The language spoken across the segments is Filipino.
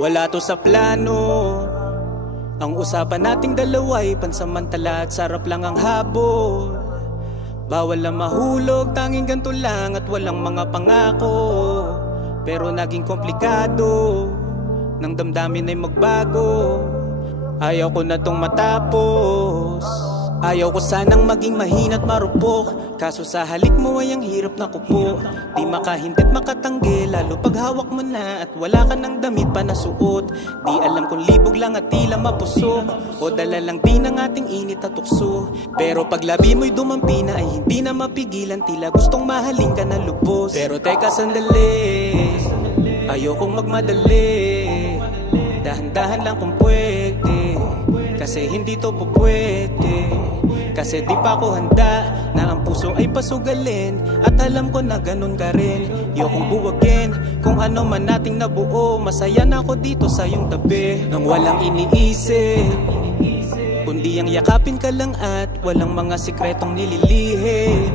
Wala to sa plano. Ang usapan nating dalawa'y pansamantala at sarap lang ang habol. Bawal na mahulog, tanging ganito lang at walang mga pangako. Pero naging komplikado, nang damdamin ay magbago. Ayaw ko na tong matapos. Ayaw ko sanang maging mahina't marupok, kaso sa halik mo ay ang hirap na kupo. Di makahindit makatanggi, lalo pag hawak mo na at wala ka ng damit pa na suot. Di alam kung libog lang at tila mapusok, o dala lang din ang ating init at tukso. Pero pag labi mo'y dumampi na ay hindi na mapigilan, tila gustong mahalin ka na lubos. Pero teka sandali, ayokong magmadali. Dahan-dahan lang kung pwede, kasi hindi to po pwede. Kasi di pa ako handa na ang puso ay pasugalin, at alam ko na ganun ka rin. Yokong buwagin kung ano man nating nabuo. Masaya na ako dito sa iyong tabi, nang walang iniisip, kundi ang yakapin ka lang at walang mga sikretong nililihim.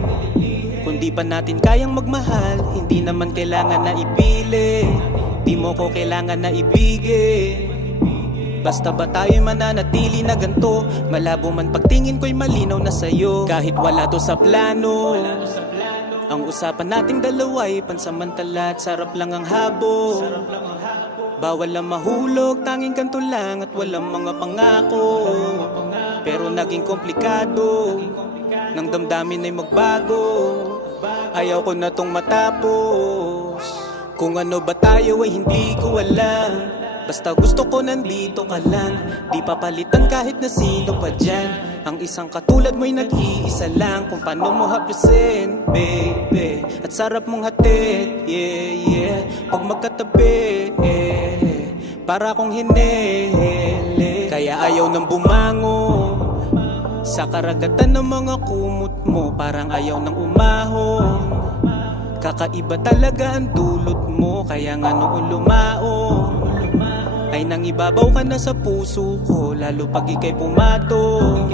Kung di pa natin kayang magmahal, hindi naman kailangan na ipili. Di mo ko kailangan na ibigin. Basta ba tayo'y mananatili na ganto, malabo man pagtingin ko'y malinaw na sa'yo. Kahit wala to sa plano, ang usapan nating dalawa'y pansamantala at sarap lang ang habol. Bawal na mahulog, tanging ganito lang at walang mga pangako. Pero naging komplikado, nang damdamin ay magbago. Ayaw ko na tong matapos. Kung ano ba tayo ay hindi ko alam, basta gusto ko nandito ka lang. Di papalitan kahit na sino pa dyan. Ang isang katulad mo'y nag-iisa lang. Kung paano mo haplasin, baby, at sarap mong hatid, yeah, yeah. Pag magkatabi, para akong hinihili. Kaya ayaw nang bumango sa karagatan ng mga kumot mo, parang ayaw nang umahon. Kakaiba talaga ang dulot mo, kaya nga noong lumaon ay nangibabaw ka na sa puso ko, lalo pag ika'y pumatong.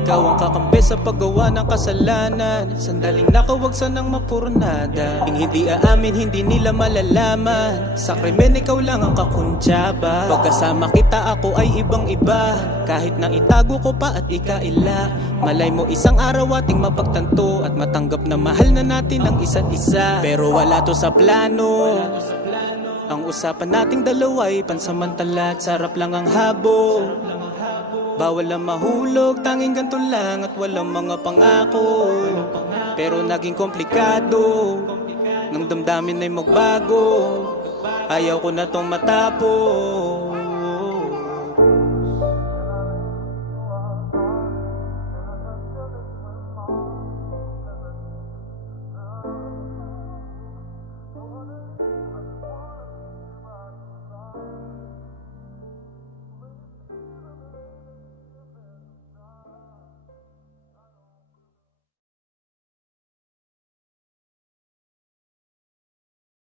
Ikaw ang kakampi sa paggawa ng kasalanan, sandaling nakawagsan ng mapurnada. Hindi aamin, hindi nila malalaman, sa krimen ikaw lang ang kakuntsaba. Pagkasama kita ako ay ibang iba, kahit na itago ko pa at ikaila. Malay mo isang araw ating mapagtanto, at matanggap na mahal na natin ang isa't isa. Pero wala to sa plano, ang usapan nating dalawa'y pansamantala at sarap lang ang habol. Bawal na mahulog, tanging ganito lang at walang mga pangako. Pero naging komplikado, nang damdamin ay magbago. Ayaw ko na tong matapos.